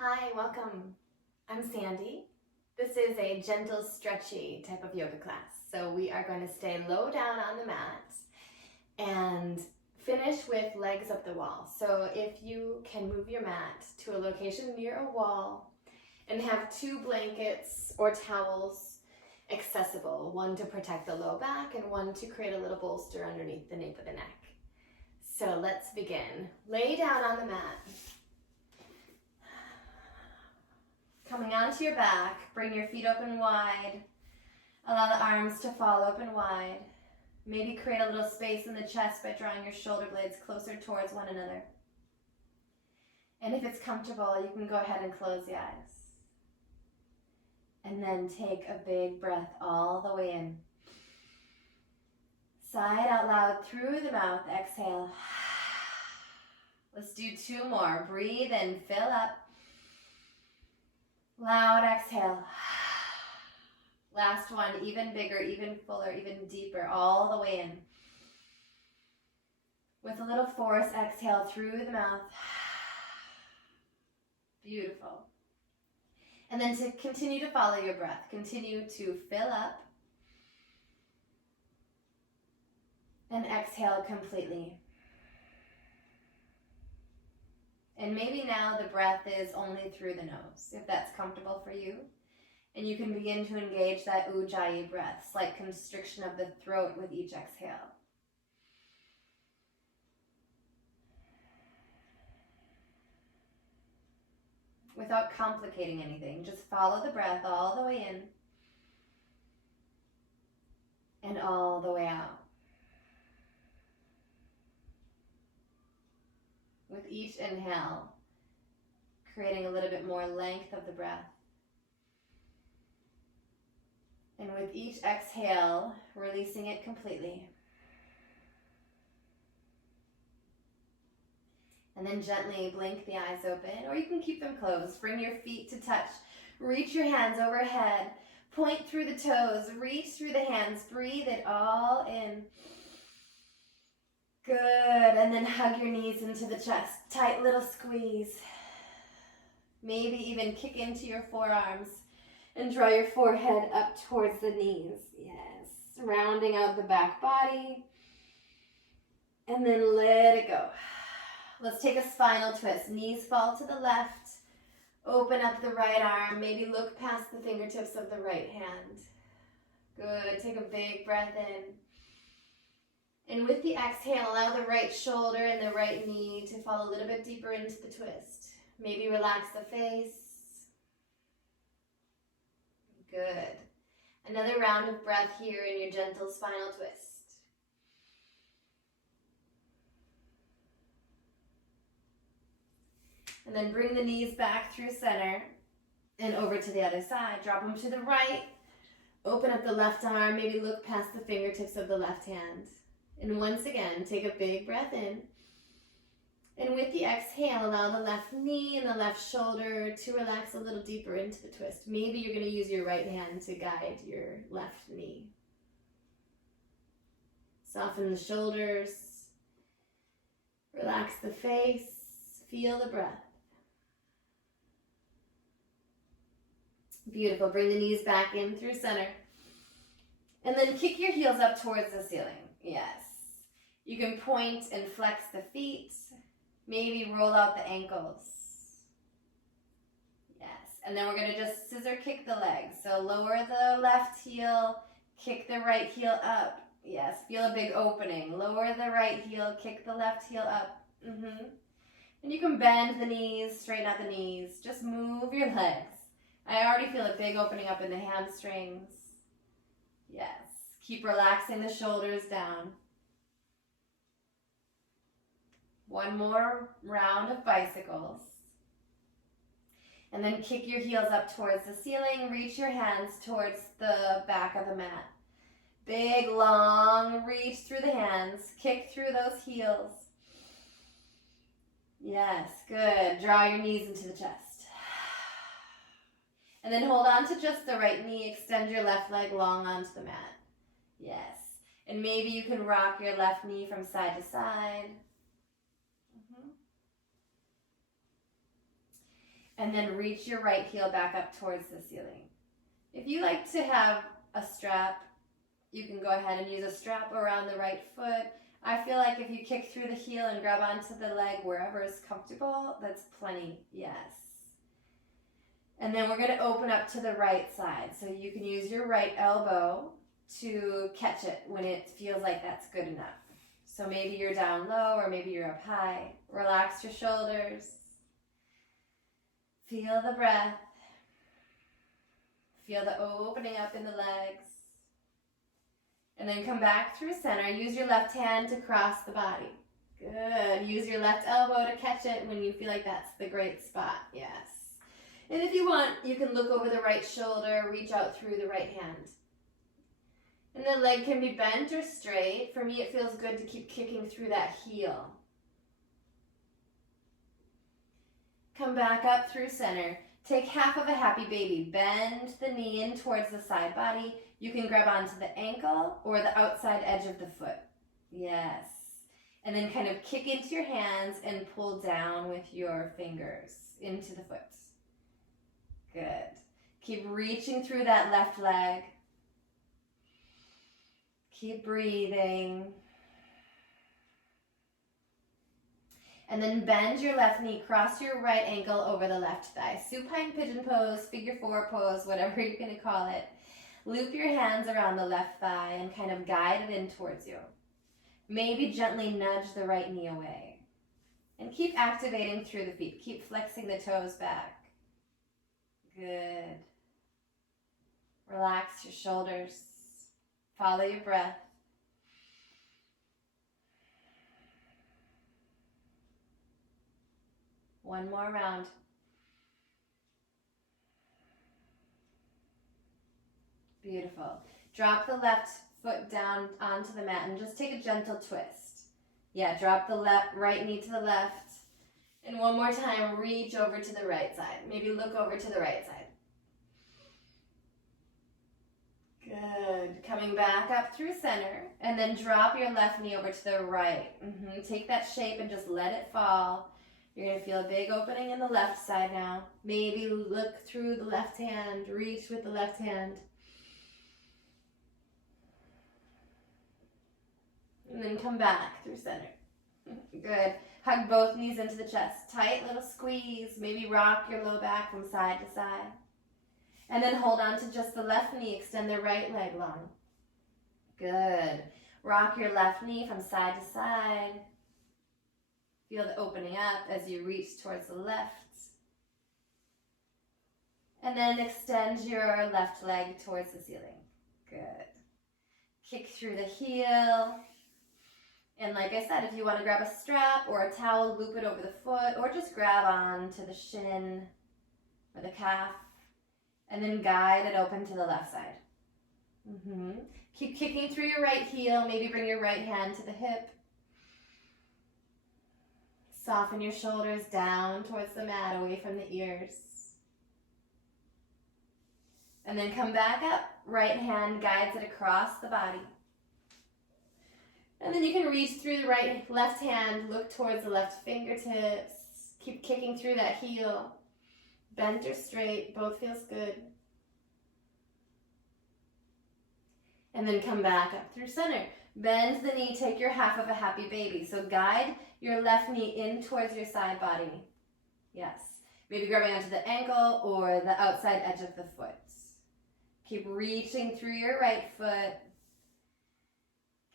Hi, welcome. I'm Sandy. This is a gentle, stretchy type of yoga class. So we are going to stay low down on the mat and finish with legs up the wall. So if you can move your mat to a location near a wall and have 2 blankets or towels accessible, one to protect the low back and one to create a little bolster underneath the nape of the neck. So let's begin. Lay down on the mat. Coming onto your back, bring your feet open wide. Allow the arms to fall open wide. Maybe create a little space in the chest by drawing your shoulder blades closer towards one another. And if it's comfortable, you can go ahead and close the eyes. And then take a big breath all the way in. Sigh out loud through the mouth, exhale. Let's do 2 more. Breathe in, fill up. Loud exhale. Last one, even bigger, even fuller, even deeper, all the way in. With a little force, exhale through the mouth. Beautiful. And then to continue to follow your breath, continue to fill up and exhale completely. And maybe now the breath is only through the nose, if that's comfortable for you. And you can begin to engage that ujjayi breath, slight constriction of the throat with each exhale. Without complicating anything, just follow the breath all the way in and all the way out. With each inhale, creating a little bit more length of the breath. And with each exhale, releasing it completely. And then gently blink the eyes open, or you can keep them closed. Bring your feet to touch. Reach your hands overhead. Point through the toes. Reach through the hands. Breathe it all in. Good. And then hug your knees into the chest. Tight little squeeze. Maybe even kick into your forearms and draw your forehead up towards the knees. Yes. Rounding out the back body. And then let it go. Let's take a spinal twist. Knees fall to the left. Open up the right arm. Maybe look past the fingertips of the right hand. Good. Take a big breath in. And with the exhale, allow the right shoulder and the right knee to fall a little bit deeper into the twist. Maybe relax the face. Good. Another round of breath here in your gentle spinal twist. And then bring the knees back through center and over to the other side. Drop them to the right. Open up the left arm. Maybe look past the fingertips of the left hand. And once again, take a big breath in. And with the exhale, allow the left knee and the left shoulder to relax a little deeper into the twist. Maybe you're going to use your right hand to guide your left knee. Soften the shoulders. Relax the face. Feel the breath. Beautiful. Bring the knees back in through center. And then kick your heels up towards the ceiling. Yes. You can point and flex the feet. Maybe roll out the ankles. Yes. And then we're going to just scissor kick the legs. So lower the left heel, kick the right heel up. Yes. Feel a big opening. Lower the right heel, kick the left heel up. And you can bend the knees, straighten out the knees. Just move your legs. I already feel a big opening up in the hamstrings. Yes. Keep relaxing the shoulders down. One more round of bicycles. And then kick your heels up towards the ceiling. Reach your hands towards the back of the mat. Big, long reach through the hands. Kick through those heels. Yes, good. Draw your knees into the chest. And then hold on to just the right knee. Extend your left leg long onto the mat. Yes. And maybe you can rock your left knee from side to side. And then reach your right heel back up towards the ceiling. If you like to have a strap, you can go ahead and use a strap around the right foot. I feel like if you kick through the heel and grab onto the leg wherever is comfortable, that's plenty. Yes. And then we're going to open up to the right side. So you can use your right elbow to catch it when it feels like that's good enough. So maybe you're down low or maybe you're up high. Relax your shoulders. Feel the breath. Feel the opening up in the legs. And then come back through center. Use your left hand to cross the body. Good. Use your left elbow to catch it when you feel like that's the great spot. Yes. And if you want, you can look over the right shoulder, reach out through the right hand. And the leg can be bent or straight. For me, it feels good to keep kicking through that heel. Come back up through center. Take half of a happy baby. Bend the knee in towards the side body. You can grab onto the ankle or the outside edge of the foot. Yes. And then kind of kick into your hands and pull down with your fingers into the foot. Good. Keep reaching through that left leg. Keep breathing. And then bend your left knee, cross your right ankle over the left thigh. Supine pigeon pose, figure four pose, whatever you're going to call it. Loop your hands around the left thigh and kind of guide it in towards you. Maybe gently nudge the right knee away. And keep activating through the feet. Keep flexing the toes back. Good. Relax your shoulders. Follow your breath. One more round. Beautiful. Drop the left foot down onto the mat and just take a gentle twist. Yeah, drop the right knee to the left. And one more time, reach over to the right side. Maybe look over to the right side. Good. Coming back up through center. And then drop your left knee over to the right. Take that shape and just let it fall. You're going to feel a big opening in the left side now. Maybe look through the left hand. Reach with the left hand. And then come back through center. Good. Hug both knees into the chest. Tight little squeeze. Maybe rock your low back from side to side. And then hold on to just the left knee. Extend the right leg long. Good. Rock your left knee from side to side. Feel the opening up as you reach towards the left. And then extend your left leg towards the ceiling. Good. Kick through the heel. And like I said, if you want to grab a strap or a towel, loop it over the foot, or just grab on to the shin or the calf, and then guide it open to the left side. Keep kicking through your right heel. Maybe bring your right hand to the hip. Soften your shoulders down towards the mat, away from the ears. And then come back up. Right hand guides it across the body. And then you can reach through the left hand, look towards the left fingertips. Keep kicking through that heel. Bent or straight, both feels good. And then come back up through center. Bend the knee, take your half of a happy baby. So guide your left knee in towards your side body. Yes. Maybe grabbing onto the ankle or the outside edge of the foot. Keep reaching through your right foot.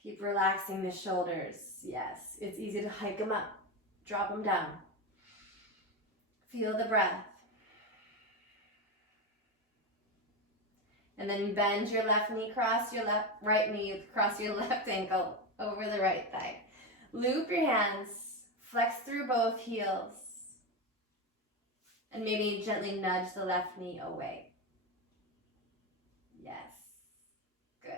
Keep relaxing the shoulders. Yes, it's easy to hike them up. Drop them down. Feel the breath. And then bend your left knee, cross your right knee, cross your left ankle over the right thigh. Loop your hands, flex through both heels, and maybe gently nudge the left knee away. Yes, good.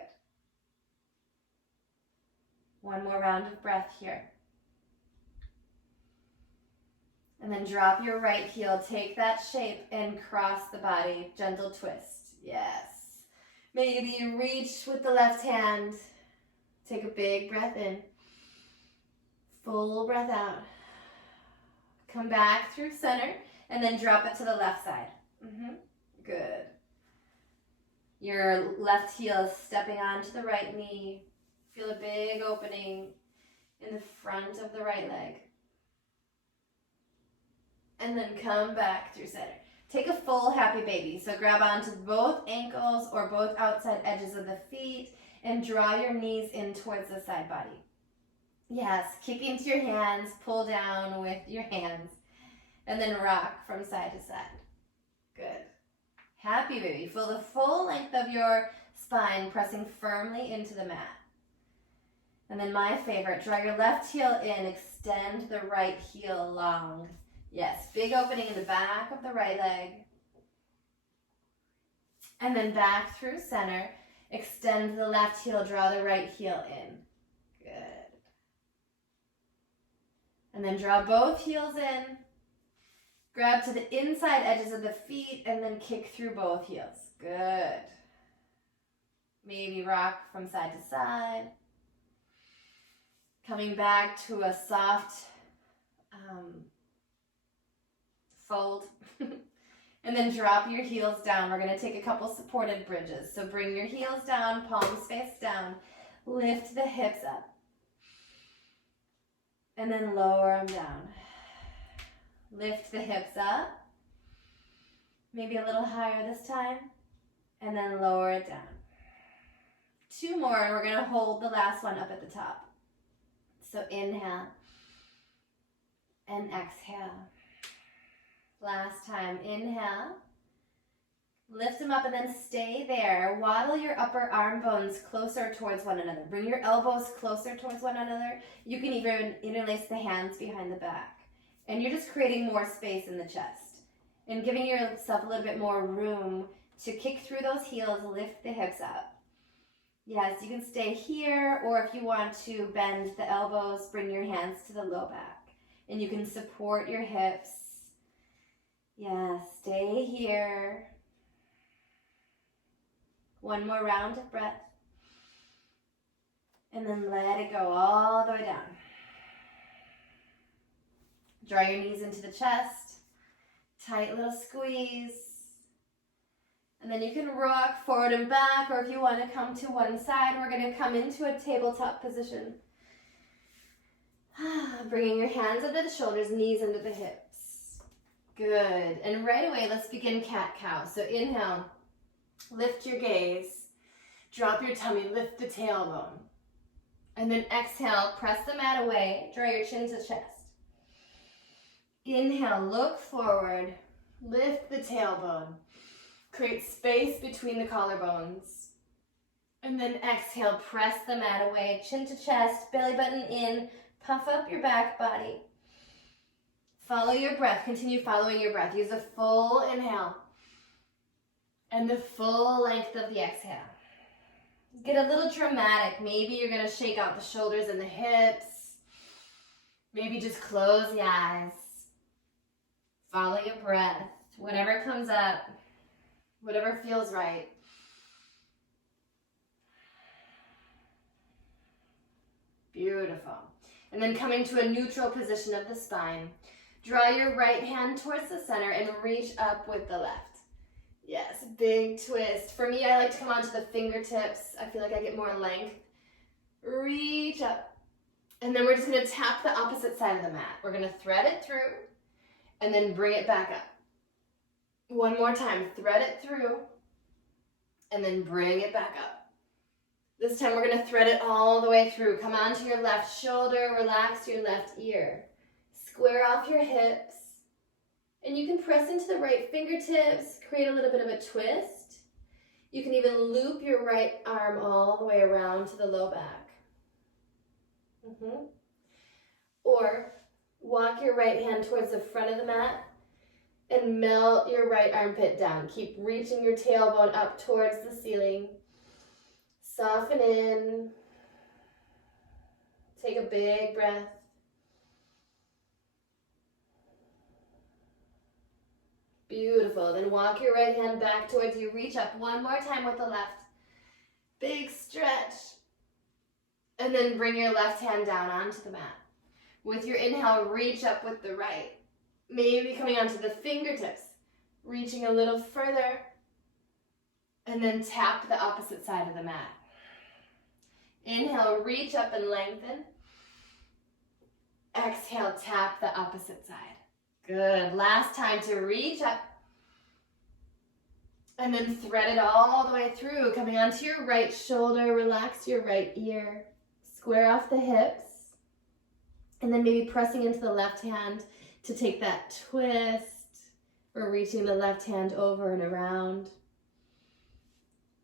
One more round of breath here. And then drop your right heel, take that shape and cross the body, gentle twist. Yes. Maybe you reach with the left hand. Take a big breath in. Full breath out. Come back through center And then drop it to the left side. Good. Your left heel is stepping onto the right knee. Feel a big opening in the front of the right leg. And then come back through center. Take a full happy baby. So grab onto both ankles or both outside edges of the feet and draw your knees in towards the side body. Yes, kick into your hands, pull down with your hands, and then rock from side to side. Good. Happy baby. Feel the full length of your spine pressing firmly into the mat. And then my favorite, draw your left heel in, extend the right heel long. Yes, big opening in the back of the right leg. And then back through center, extend the left heel, draw the right heel in. Good. And then draw both heels in. Grab to the inside edges of the feet and then kick through both heels. Good. Maybe rock from side to side. Coming back to a soft fold. And then drop your heels down. We're going to take a couple supported bridges. So bring your heels down, palms face down. Lift the hips up. And then lower them down. Lift the hips up. Maybe a little higher this time. And then lower it down. 2 more, and we're going to hold the last one up at the top. So inhale and exhale. Last time, inhale. Lift them up and then stay there. Waddle your upper arm bones closer towards one another. Bring your elbows closer towards one another. You can even interlace the hands behind the back. And you're just creating more space in the chest and giving yourself a little bit more room to kick through those heels, lift the hips up. Yes, you can stay here, or if you want to bend the elbows, bring your hands to the low back. And you can support your hips. Yes, stay here. One more round of breath. And then let it go all the way down. Draw your knees into the chest. Tight little squeeze. And then you can rock forward and back, or if you want to come to one side, we're going to come into a tabletop position. Bringing your hands under the shoulders, knees under the hips. Good. And right away, let's begin cat-cow. So inhale, lift your gaze, drop your tummy, lift the tailbone. And then exhale, press the mat away, draw your chin to chest. Inhale, look forward, lift the tailbone. Create space between the collarbones. And then exhale, press the mat away, chin to chest, belly button in, puff up your back body. Follow your breath, continue following your breath. Use a full inhale and the full length of the exhale. Get a little dramatic. Maybe you're going to shake out the shoulders and the hips. Maybe just close the eyes. Follow your breath. Whatever comes up. Whatever feels right. Beautiful. And then coming to a neutral position of the spine. Draw your right hand towards the center and reach up with the left. Yes, big twist. For me, I like to come onto the fingertips. I feel like I get more length. Reach up. And then we're just going to tap the opposite side of the mat. We're going to thread it through and then bring it back up. One more time, thread it through, and then bring it back up. This time we're going to thread it all the way through. Come onto your left shoulder, relax your left ear. Square off your hips, and you can press into the right fingertips, create a little bit of a twist. You can even loop your right arm all the way around to the low back. Or walk your right hand towards the front of the mat, and melt your right armpit down. Keep reaching your tailbone up towards the ceiling. Soften in. Take a big breath. Beautiful. Then walk your right hand back towards you. Reach up one more time with the left. Big stretch. And then bring your left hand down onto the mat. With your inhale, reach up with the right. Maybe coming onto the fingertips, reaching a little further, and then tap the opposite side of the mat. Inhale, reach up and lengthen. Exhale, tap the opposite side. Good. Last time to reach up. And then thread it all the way through, coming onto your right shoulder, relax your right ear, square off the hips, and then maybe pressing into the left hand to take that twist, or reaching the left hand over and around.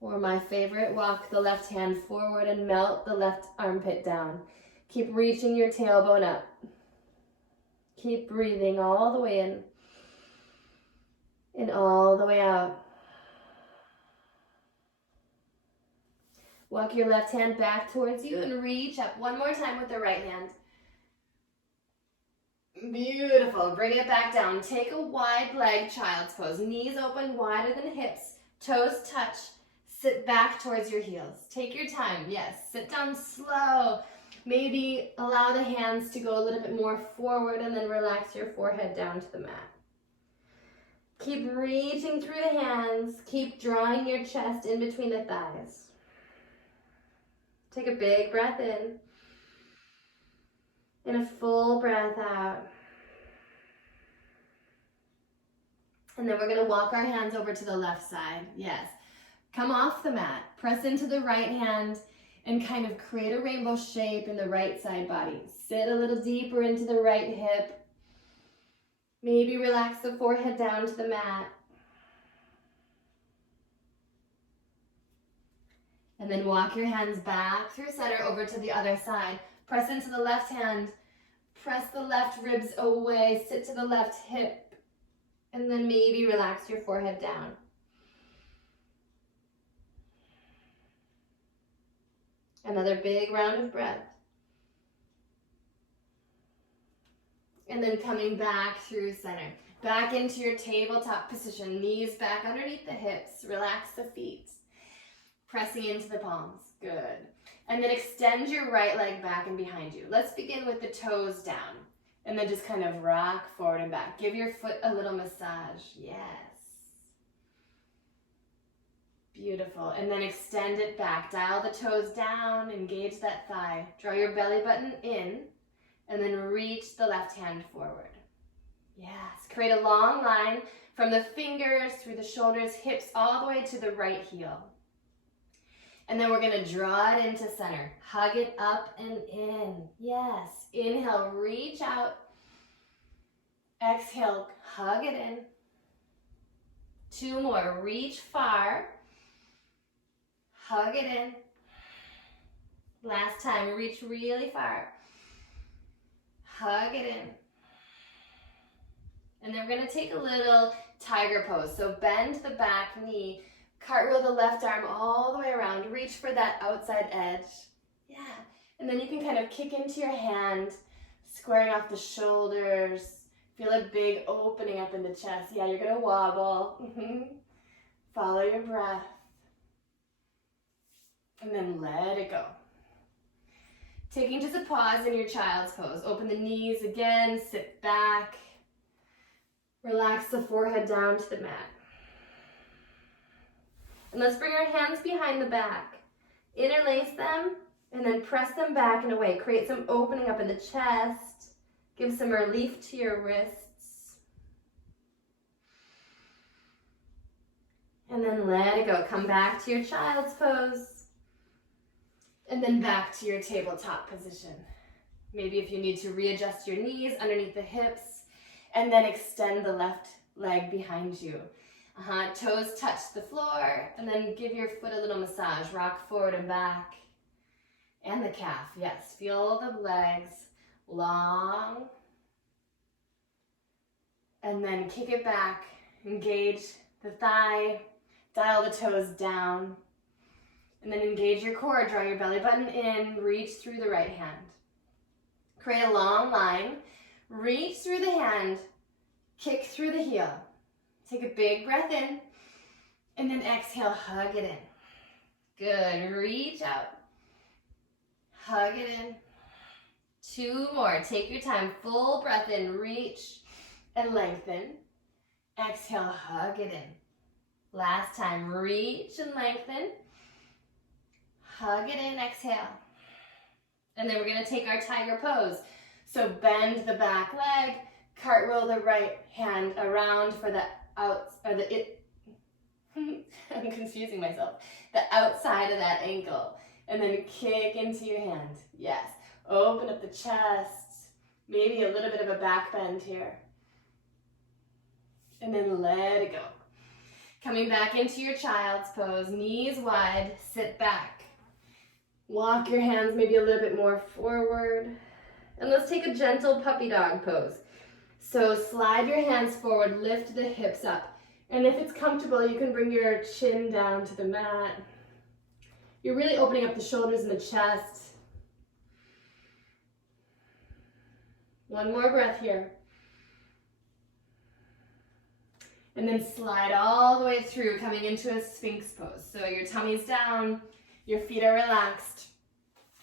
Or my favorite, walk the left hand forward and melt the left armpit down. Keep reaching your tailbone up. Keep breathing all the way in and all the way out. Walk your left hand back towards you and reach up one more time with the right hand. Beautiful. Bring it back down. Take a wide leg child's pose. Knees open wider than hips. Toes touch. Sit back towards your heels. Take your time. Yes. Sit down slow. Maybe allow the hands to go a little bit more forward and then relax your forehead down to the mat. Keep reaching through the hands. Keep drawing your chest in between the thighs. Take a big breath in and a full breath out. And then we're going to walk our hands over to the left side. Yes. Come off the mat. Press into the right hand and kind of create a rainbow shape in the right side body. Sit a little deeper into the right hip. Maybe relax the forehead down to the mat. And then walk your hands back through center over to the other side. Press into the left hand. Press the left ribs away. Sit to the left hip. And then maybe relax your forehead down. Another big round of breath. And then coming back through center. Back into your tabletop position. Knees back underneath the hips. Relax the feet. Pressing into the palms. Good. And then extend your right leg back and behind you. Let's begin with the toes down. And then just kind of rock forward and back. Give your foot a little massage. Yes. Beautiful. And then extend it back. Dial the toes down. Engage that thigh. Draw your belly button in. And then reach the left hand forward. Yes. Create a long line from the fingers through the shoulders, hips, all the way to the right heel. And then we're going to draw it into center. Hug it up and in. Yes. Inhale, reach out. Exhale, hug it in. 2 more. Reach far. Hug it in. Last time, reach really far. Hug it in. And then we're going to take a little tiger pose. So bend the back knee. Cartwheel the left arm all the way around. Reach for that outside edge. Yeah. And then you can kind of kick into your hand, squaring off the shoulders. Feel a big opening up in the chest. Yeah, you're going to wobble. Follow your breath. And then let it go. Taking just a pause in your child's pose. Open the knees again. Sit back. Relax the forehead down to the mat. And let's bring our hands behind the back. Interlace them and then press them back and away. Create some opening up in the chest. Give some relief to your wrists. And then let it go. Come back to your child's pose. And then back to your tabletop position. Maybe if you need to readjust your knees underneath the hips. And then extend the left leg behind you. Toes touch the floor, and then give your foot a little massage. Rock forward and back. And the calf, yes. Feel the legs long. And then kick it back. Engage the thigh. Dial the toes down. And then engage your core. Draw your belly button in. Reach through the right hand. Create a long line. Reach through the hand. Kick through the heel. Take a big breath in, and then exhale, hug it in. Good, reach out. Hug it in. 2 more, take your time, full breath in, reach, and lengthen. Exhale, hug it in. Last time, reach and lengthen. Hug it in, exhale. And then we're gonna take our tiger pose. So bend the back leg, cartwheel the right hand around for the I'm confusing myself. The outside of that ankle. And then kick into your hand. Yes. Open up the chest. Maybe a little bit of a back bend here. And then let it go. Coming back into your child's pose. Knees wide. Sit back. Walk your hands maybe a little bit more forward. And let's take a gentle puppy dog pose. So slide your hands forward. Lift the hips up. And if it's comfortable, you can bring your chin down to the mat. You're really opening up the shoulders and the chest. One more breath here. And then slide all the way through, coming into a Sphinx pose. So your tummy's down, your feet are relaxed,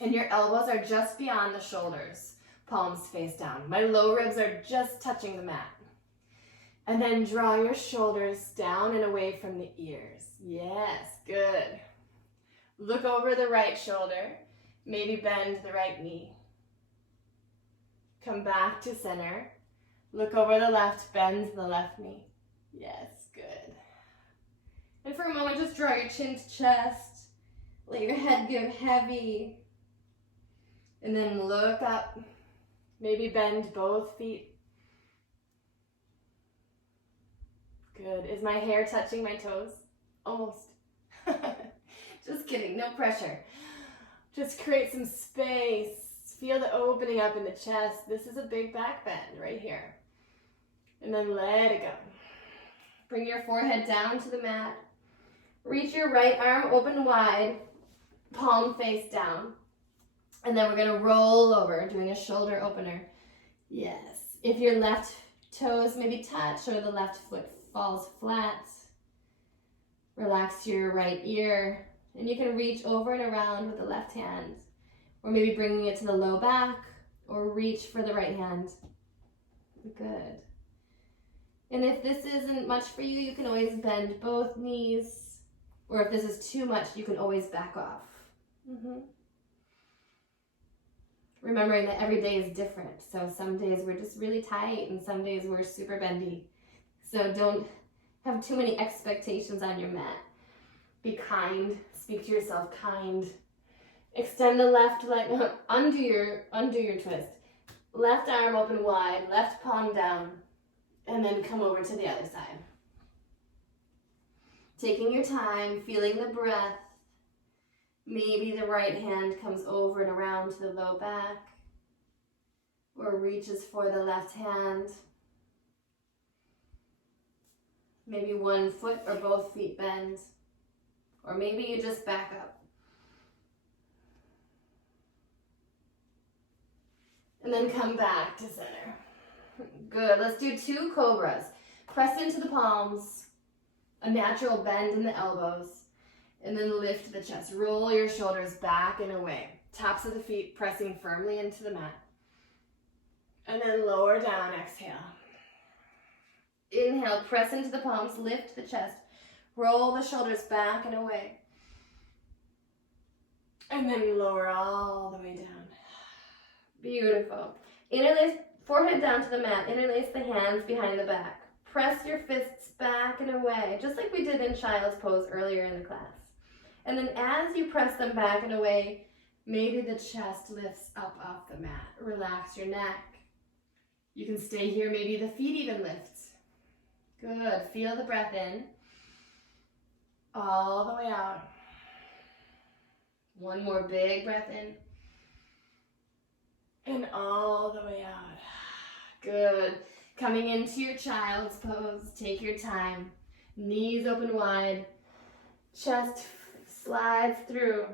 and your elbows are just beyond the shoulders. Palms face down. My low ribs are just touching the mat. And then draw your shoulders down and away from the ears. Yes, good. Look over the right shoulder. Maybe bend the right knee. Come back to center. Look over the left, bend the left knee. Yes, good. And for a moment, just draw your chin to chest. Let your head get heavy. And then look up. Maybe bend both feet. Good. Is my hair touching my toes? Almost. Just kidding, no pressure. Just create some space. Feel the opening up in the chest. This is a big back bend right here. And then let it go. Bring your forehead down to the mat. Reach your right arm open wide, palm face down. And then we're gonna roll over, doing a shoulder opener. Yes. If your left toes maybe touch or the left foot falls flat, relax your right ear. And you can reach over and around with the left hand, or maybe bringing it to the low back, or reach for the right hand. Good. And if this isn't much for you, you can always bend both knees, or if this is too much, you can always back off. Remembering that every day is different. So some days we're just really tight, and some days we're super bendy. So don't have too many expectations on your mat. Be kind. Speak to yourself kind. Extend the left leg, undo your twist. Left arm open wide, left palm down, and then come over to the other side. Taking your time, feeling the breath. Maybe the right hand comes over and around to the low back, or reaches for the left hand. Maybe one foot or both feet bend, or maybe you just back up. And then come back to center. Good, let's do 2 cobras. Press into the palms, a natural bend in the elbows, and then lift the chest. Roll your shoulders back and away. Tops of the feet pressing firmly into the mat. And then lower down, exhale. Inhale, press into the palms, lift the chest. Roll the shoulders back and away. And then lower all the way down. Beautiful. Interlace, forehead down to the mat. Interlace the hands behind the back. Press your fists back and away, just like we did in child's pose earlier in the class. And then as you press them back and away, maybe the chest lifts up off the mat. Relax your neck. You can stay here, maybe the feet even lift. Good. Feel the breath in. All the way out. One more big breath in. And all the way out. Good. Coming into your child's pose. Take your time. Knees open wide. Chest slides through.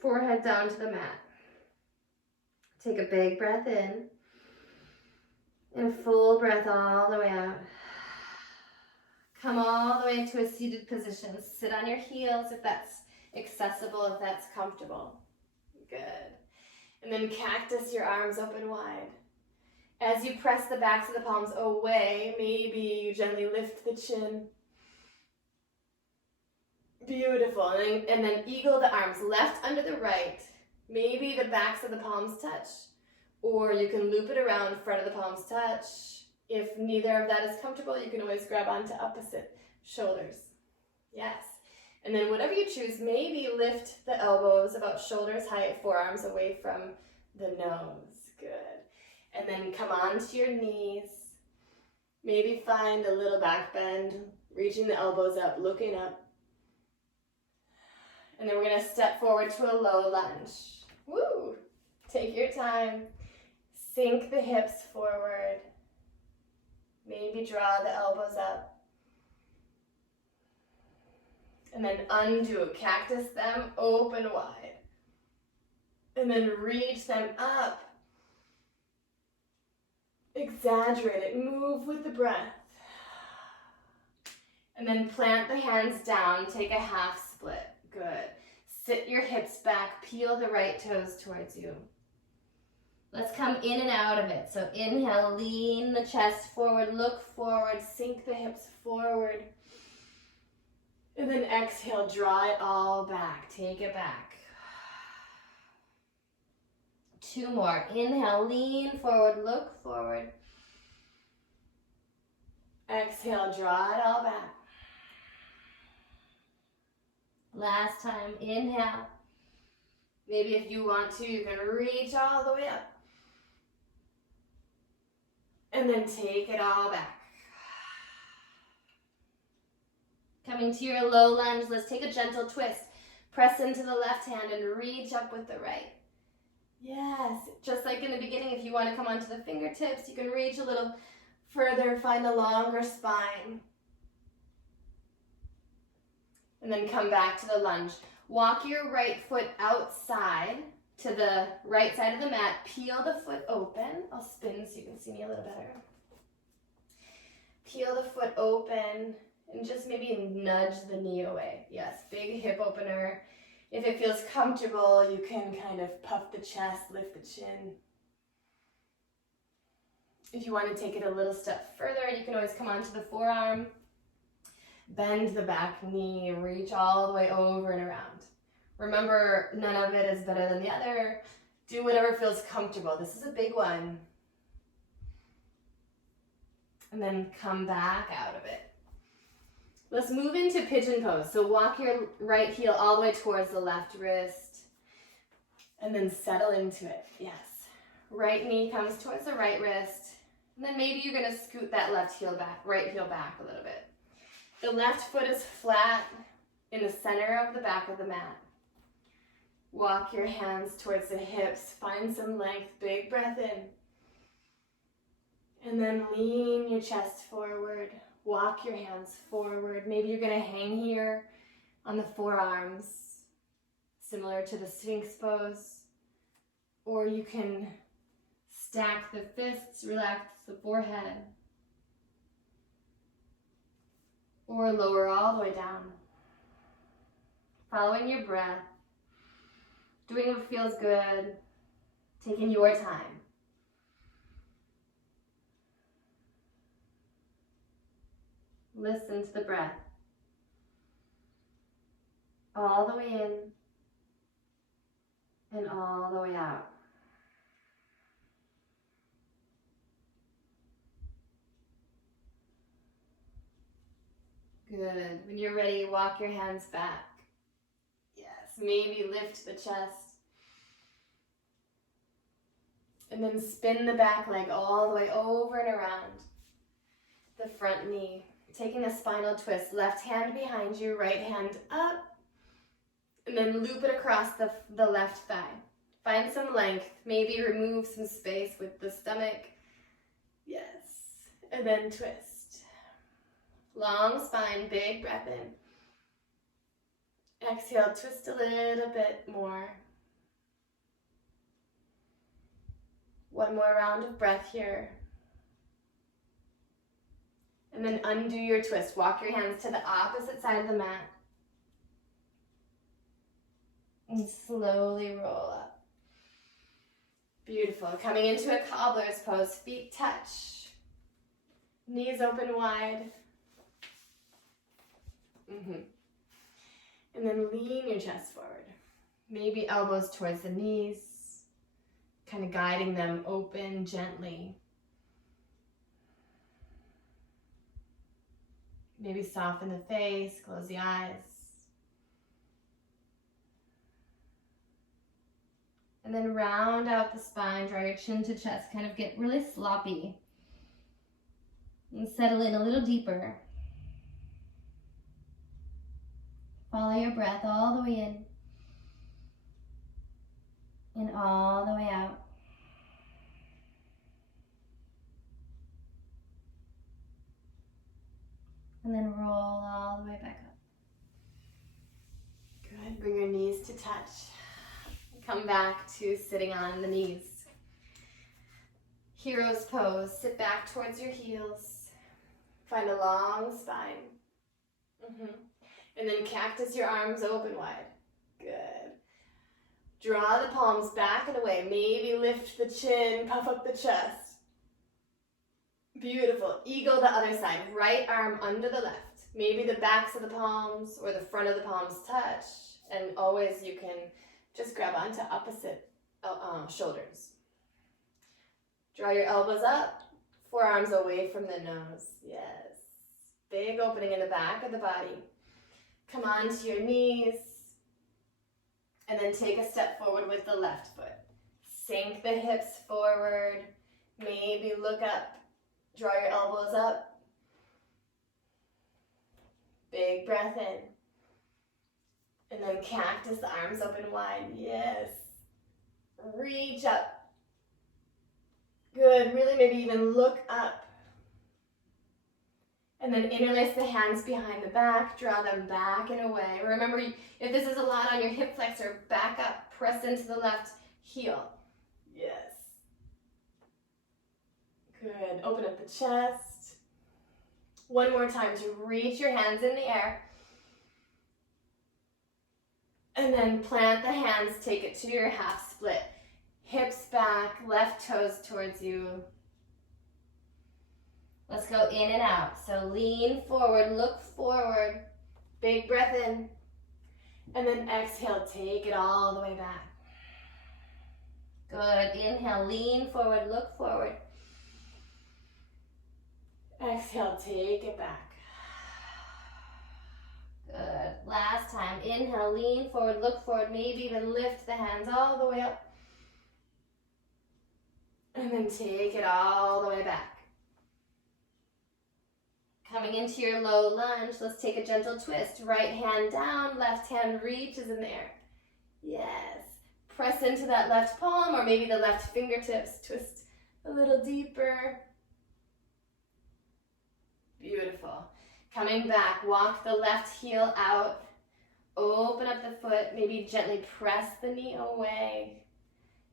Forehead down to the mat. Take a big breath in. And full breath all the way out. Come all the way to a seated position. Sit on your heels if that's accessible, if that's comfortable. Good. And then cactus your arms open wide. As you press the backs of the palms away, maybe you gently lift the chin. Beautiful. And then eagle the arms, left under the right. Maybe the backs of the palms touch. Or you can loop it around, front of the palms touch. If neither of that is comfortable, you can always grab onto opposite shoulders. Yes. And then whatever you choose, maybe lift the elbows about shoulders height, forearms away from the nose. Good. And then come onto your knees. Maybe find a little back bend, reaching the elbows up, looking up. And then we're going to step forward to a low lunge. Woo! Take your time. Sink the hips forward. Maybe draw the elbows up. And then undo, cactus them open wide. And then reach them up. Exaggerate it, move with the breath. And then plant the hands down, take a half split. Good. Sit your hips back, peel the right toes towards you. Let's come in and out of it. So inhale, lean the chest forward, look forward, sink the hips forward. And then exhale, draw it all back, take it back. 2 more. Inhale, lean forward, look forward. Exhale, draw it all back. Last time, inhale. Maybe if you want to, you can reach all the way up. And then take it all back. Coming to your low lunge, let's take a gentle twist. Press into the left hand and reach up with the right. Yes, just like in the beginning, if you want to come onto the fingertips, you can reach a little further, find a longer spine. And then come back to the lunge. Walk your right foot outside to the right side of the mat. Peel the foot open. I'll spin so you can see me a little better. Peel the foot open and just maybe nudge the knee away. Yes, big hip opener. If it feels comfortable, you can kind of puff the chest, lift the chin. If you want to take it a little step further, you can always come onto the forearm. Bend the back knee, reach all the way over and around. Remember, none of it is better than the other. Do whatever feels comfortable. This is a big one. And then come back out of it. Let's move into pigeon pose. So walk your right heel all the way towards the left wrist. And then settle into it. Yes. Right knee comes towards the right wrist. And then maybe you're going to scoot that left heel back, right heel back a little bit. The left foot is flat in the center of the back of the mat. Walk your hands towards the hips. Find some length. Big breath in. And then lean your chest forward. Walk your hands forward. Maybe you're going to hang here on the forearms, similar to the Sphinx pose. Or you can stack the fists, relax the forehead. Or lower all the way down. Following your breath. Doing what feels good. Taking your time. Listen to the breath. All the way in and all the way out. Good. When you're ready, walk your hands back. Yes, maybe lift the chest. And then spin the back leg all the way over and around the front knee. Taking a spinal twist, left hand behind you, right hand up, and then loop it across the left thigh. Find some length, maybe remove some space with the stomach. Yes, and then twist. Long spine, big breath in. Exhale, twist a little bit more. One more round of breath here. And then undo your twist. Walk your hands to the opposite side of the mat. And slowly roll up. Beautiful. Coming into a cobbler's pose, feet touch. Knees open wide. And then lean your chest forward. Maybe elbows towards the knees, kind of guiding them open gently. Maybe soften the face, close the eyes. And then round out the spine, draw your chin to chest, kind of get really sloppy. And settle in a little deeper. Follow your breath all the way in and all the way out. And then roll all the way back up. Good. Bring your knees to touch. Come back to sitting on the knees. Hero's pose. Sit back towards your heels. Find a long spine. And then cactus your arms open wide. Good. Draw the palms back and away. Maybe lift the chin, puff up the chest. Beautiful. Eagle the other side. Right arm under the left. Maybe the backs of the palms or the front of the palms touch. And always you can just grab onto opposite shoulders. Draw your elbows up. Forearms away from the nose. Yes. Big opening in the back of the body. Come onto your knees. And then take a step forward with the left foot. Sink the hips forward. Maybe look up. Draw your elbows up. Big breath in. And then cactus the arms open wide. Yes. Reach up. Good. Really maybe even look up. And then interlace the hands behind the back. Draw them back and away. Remember, if this is a lot on your hip flexor, back up. Press into the left heel. Yes. Good. Open up the chest. One more time to reach your hands in the air. And then plant the hands. Take it to your half split. Hips back. Left toes towards you. Let's go in and out. So lean forward, look forward. Big breath in. And then exhale, take it all the way back. Good. Inhale, lean forward, look forward. Exhale, take it back. Good. Last time. Inhale, lean forward, look forward. Maybe even lift the hands all the way up. And then take it all the way back. Coming into your low lunge, let's take a gentle twist. Right hand down, left hand reaches in the air. Yes. Press into that left palm or maybe the left fingertips. Twist a little deeper. Beautiful. Coming back, walk the left heel out. Open up the foot, maybe gently press the knee away.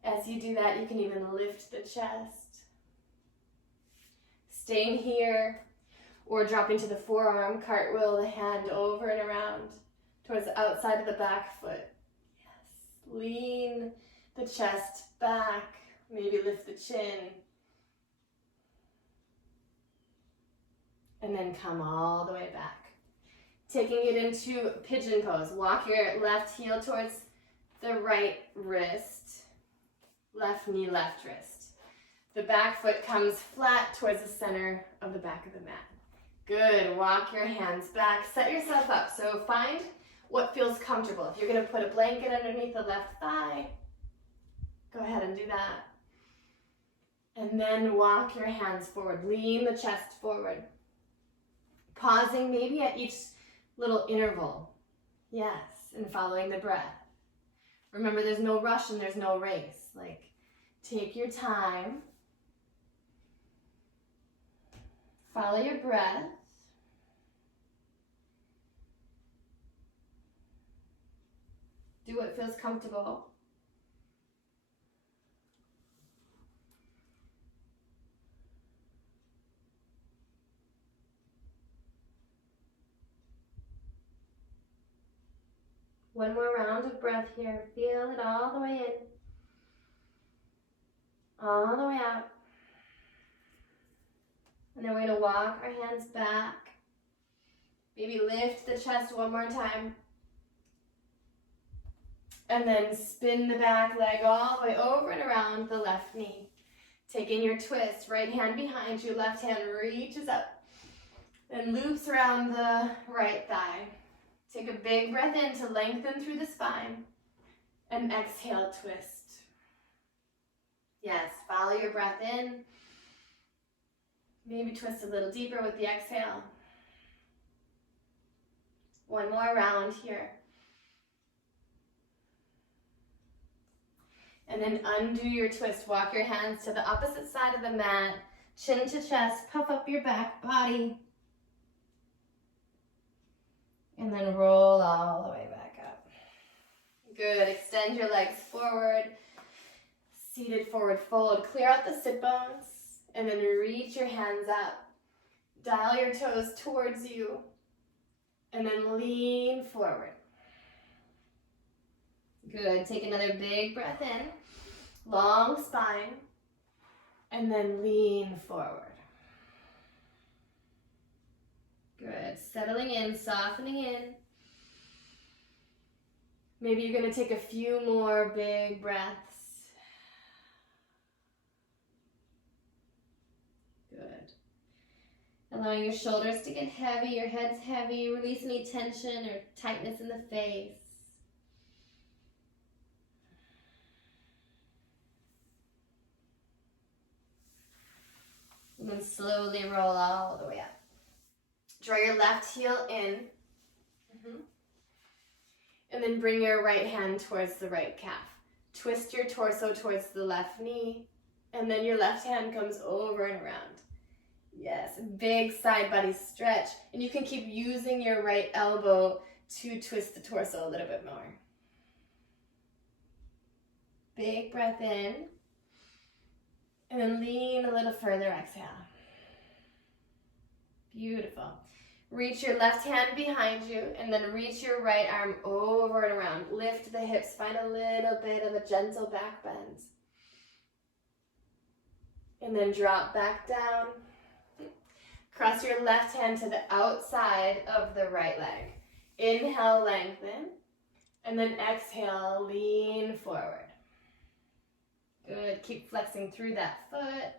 As you do that, you can even lift the chest. Staying here. Or drop into the forearm, cartwheel the hand over and around towards the outside of the back foot. Yes. Lean the chest back. Maybe lift the chin. And then come all the way back. Taking it into pigeon pose. Walk your left heel towards the right wrist. Left knee, left wrist. The back foot comes flat towards the center of the back of the mat. Good. Walk your hands back. Set yourself up. So find what feels comfortable. If you're going to put a blanket underneath the left thigh, go ahead and do that. And then walk your hands forward. Lean the chest forward. Pausing maybe at each little interval. Yes. And following the breath. Remember, there's no rush and there's no race. Like, take your time. Follow your breath. Do what feels comfortable. One more round of breath here. Feel it all the way in. All the way up. And then we're going to walk our hands back. Maybe lift the chest one more time. And then spin the back leg all the way over and around the left knee. Taking your twist, right hand behind you, left hand reaches up and loops around the right thigh. Take a big breath in to lengthen through the spine. And exhale, twist. Yes, follow your breath in. Maybe twist a little deeper with the exhale. One more round here. And then undo your twist. Walk your hands to the opposite side of the mat. Chin to chest. Puff up your back body. And then roll all the way back up. Good. Extend your legs forward. Seated forward fold. Clear out the sit bones. And then reach your hands up. Dial your toes towards you. And then lean forward. Good. Take another big breath in. Long spine. And then lean forward. Good. Settling in, softening in. Maybe you're going to take a few more big breaths. Good. Allowing your shoulders to get heavy, your head's heavy. Release any tension or tightness in the face. And then slowly roll all the way up. Draw your left heel in. And then bring your right hand towards the right calf. Twist your torso towards the left knee. And then your left hand comes over and around. Yes, big side body stretch. And you can keep using your right elbow to twist the torso a little bit more. Big breath in. And then lean a little further, exhale. Beautiful. Reach your left hand behind you and then reach your right arm over and around. Lift the hips, find a little bit of a gentle back bend. And then drop back down. Cross your left hand to the outside of the right leg. Inhale, lengthen. And then exhale, lean forward. Good. Keep flexing through that foot.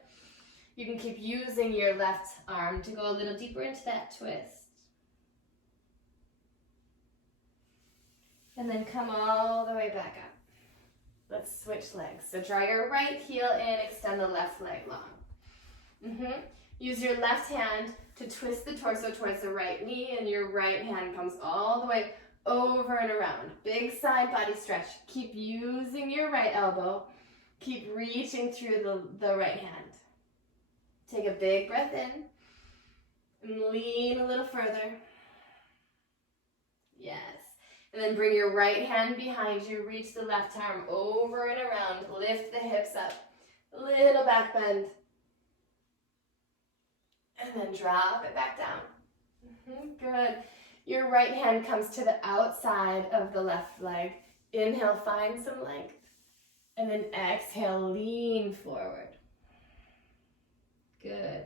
You can keep using your left arm to go a little deeper into that twist. And then come all the way back up. Let's switch legs. So draw your right heel in, extend the left leg long. Use your left hand to twist the torso towards the right knee, and your right hand comes all the way over and around. Big side body stretch. Keep using your right elbow. Keep reaching through the right hand. Take a big breath in and lean a little further. Yes. And then bring your right hand behind you. Reach the left arm over and around. Lift the hips up. Little back bend. And then drop it back down. Good. Your right hand comes to the outside of the left leg. Inhale, find some length. And then exhale, lean forward. Good.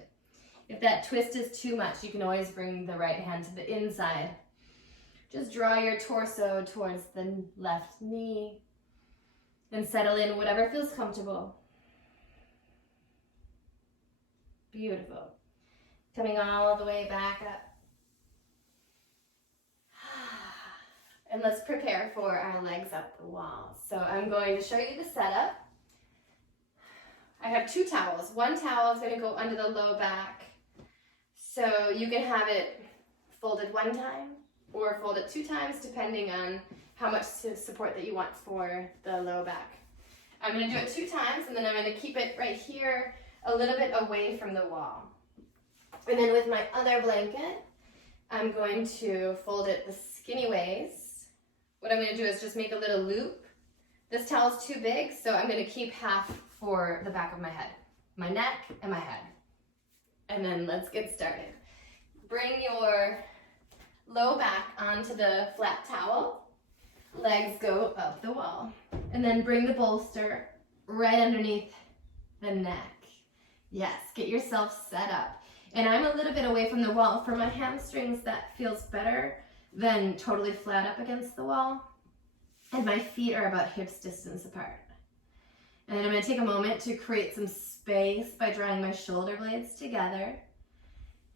If that twist is too much, you can always bring the right hand to the inside. Just draw your torso towards the left knee and settle in whatever feels comfortable. Beautiful. Coming all the way back up. And let's prepare for our legs up the wall. So I'm going to show you the setup. I have two towels. One towel is going to go under the low back. So you can have it folded one time or fold it 2 times depending on how much support that you want for the low back. I'm going to do it 2 times and then I'm going to keep it right here a little bit away from the wall. And then with my other blanket, I'm going to fold it the skinny ways. What I'm going to do is just make a little loop. This towel's too big, so I'm going to keep half for the back of my head, my neck, and my head. And then let's get started. Bring your low back onto the flat towel. Legs go up the wall. And then bring the bolster right underneath the neck. Yes, get yourself set up. And I'm a little bit away from the wall. For my hamstrings, that feels better than totally flat up against the wall. And my feet are about hips distance apart. And then I'm going to take a moment to create some space by drawing my shoulder blades together.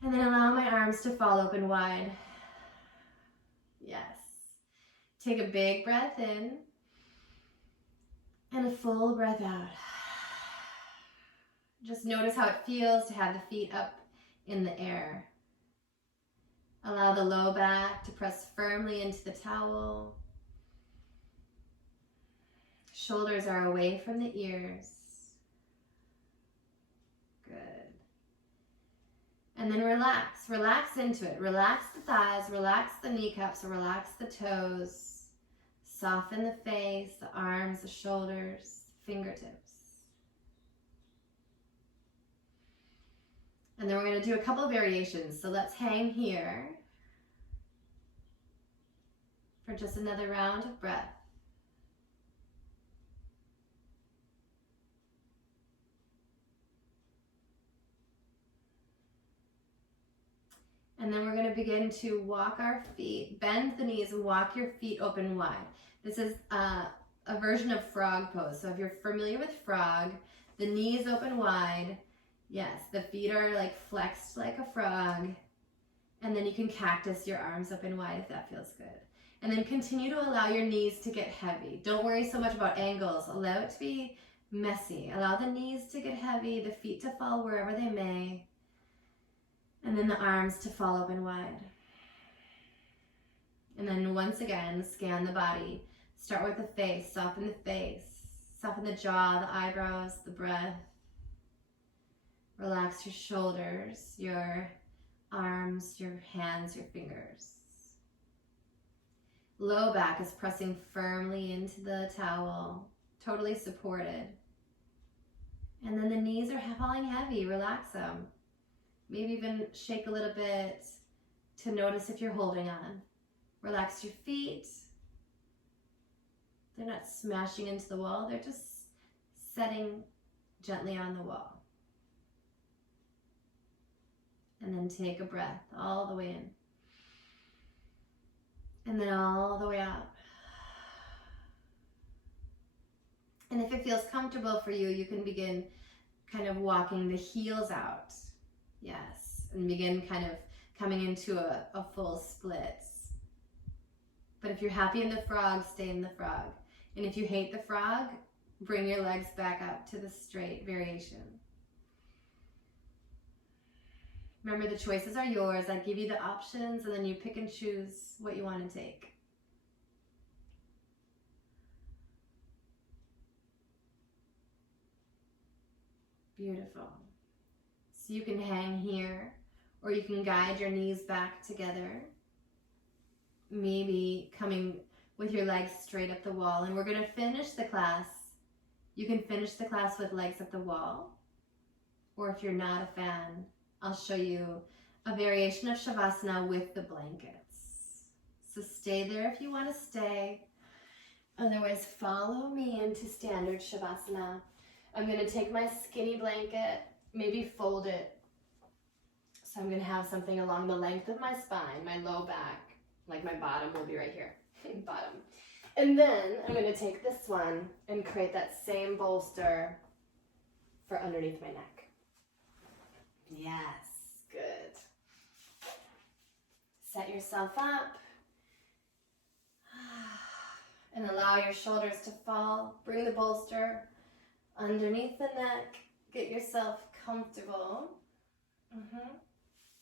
And then allow my arms to fall open wide. Yes. Take a big breath in and a full breath out. Just notice how it feels to have the feet up in the air. Allow the low back to press firmly into the towel. Shoulders are away from the ears. Good. And then relax. Relax into it. Relax the thighs, relax the kneecaps, relax the toes. Soften the face, the arms, the shoulders, fingertips. And then we're going to do a couple of variations. So let's hang here for just another round of breath. And then we're going to begin to walk our feet, bend the knees and walk your feet open wide. This is a version of frog pose. So if you're familiar with frog, the knees open wide. Yes, the feet are like flexed like a frog. And then you can cactus your arms open wide if that feels good. And then continue to allow your knees to get heavy. Don't worry so much about angles. Allow it to be messy. Allow the knees to get heavy, the feet to fall wherever they may. And then the arms to fall open wide. And then once again, scan the body. Start with the face, soften the face. Soften the jaw, the eyebrows, the breath. Relax your shoulders, your arms, your hands, your fingers. Low back is pressing firmly into the towel, totally supported. And then the knees are falling heavy, relax them. Maybe even shake a little bit to notice if you're holding on. Relax your feet. They're not smashing into the wall, they're just setting gently on the wall. And then take a breath all the way in. And then all the way out. And if it feels comfortable for you, you can begin kind of walking the heels out. Yes, and begin kind of coming into a full split. But if you're happy in the frog, stay in the frog. And if you hate the frog, bring your legs back up to the straight variation. Remember, the choices are yours. I give you the options and then you pick and choose what you want to take. Beautiful. So you can hang here or you can guide your knees back together. Maybe coming with your legs straight up the wall. And we're going to finish the class. You can finish the class with legs up the wall. Or if you're not a fan, I'll show you a variation of Shavasana with the blankets. So stay there if you want to stay. Otherwise, follow me into standard Shavasana. I'm going to take my skinny blanket, maybe fold it. So I'm going to have something along the length of my spine, my low back, like my bottom will be right here, bottom. And then I'm going to take this one and create that same bolster for underneath my neck. Yes, good. Set yourself up and allow your shoulders to fall. Bring the bolster underneath the neck. Get yourself comfortable.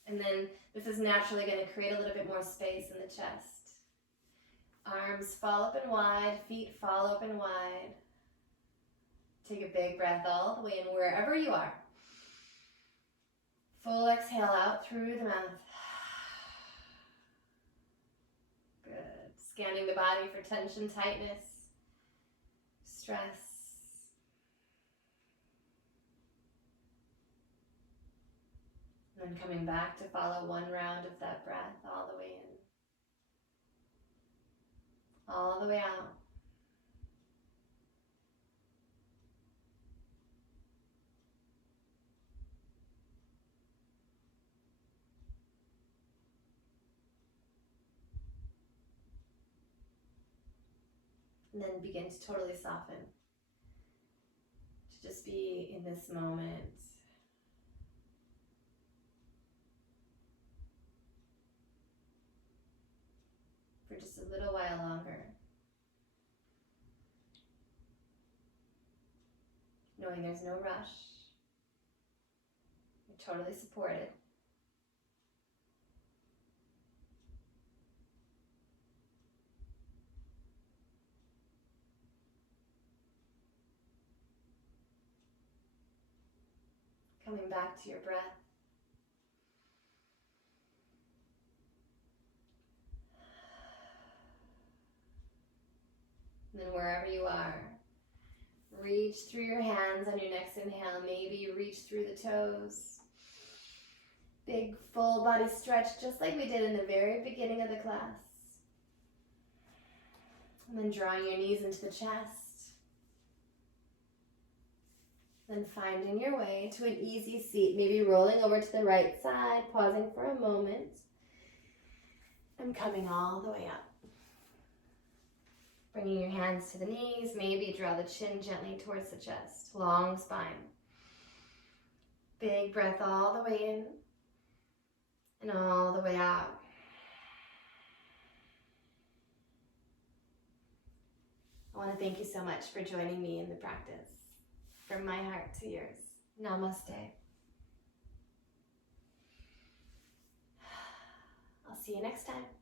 And then this is naturally going to create a little bit more space in the chest. Arms fall open wide, feet fall open wide. Take a big breath all the way in wherever you are. Full exhale out through the mouth. Good. Scanning the body for tension, tightness, stress. And then coming back to follow one round of that breath all the way in. All the way out. And then begin to totally soften. To just be in this moment. For just a little while longer. Knowing there's no rush. You're totally supported. Coming back to your breath. And then wherever you are, reach through your hands on your next inhale. Maybe you reach through the toes. Big full body stretch, just like we did in the very beginning of the class. And then drawing your knees into the chest. Then finding your way to an easy seat. Maybe rolling over to the right side, pausing for a moment. And coming all the way up. Bringing your hands to the knees, maybe draw the chin gently towards the chest. Long spine. Big breath all the way in and all the way out. I want to thank you so much for joining me in the practice. From my heart to yours. Namaste. I'll see you next time.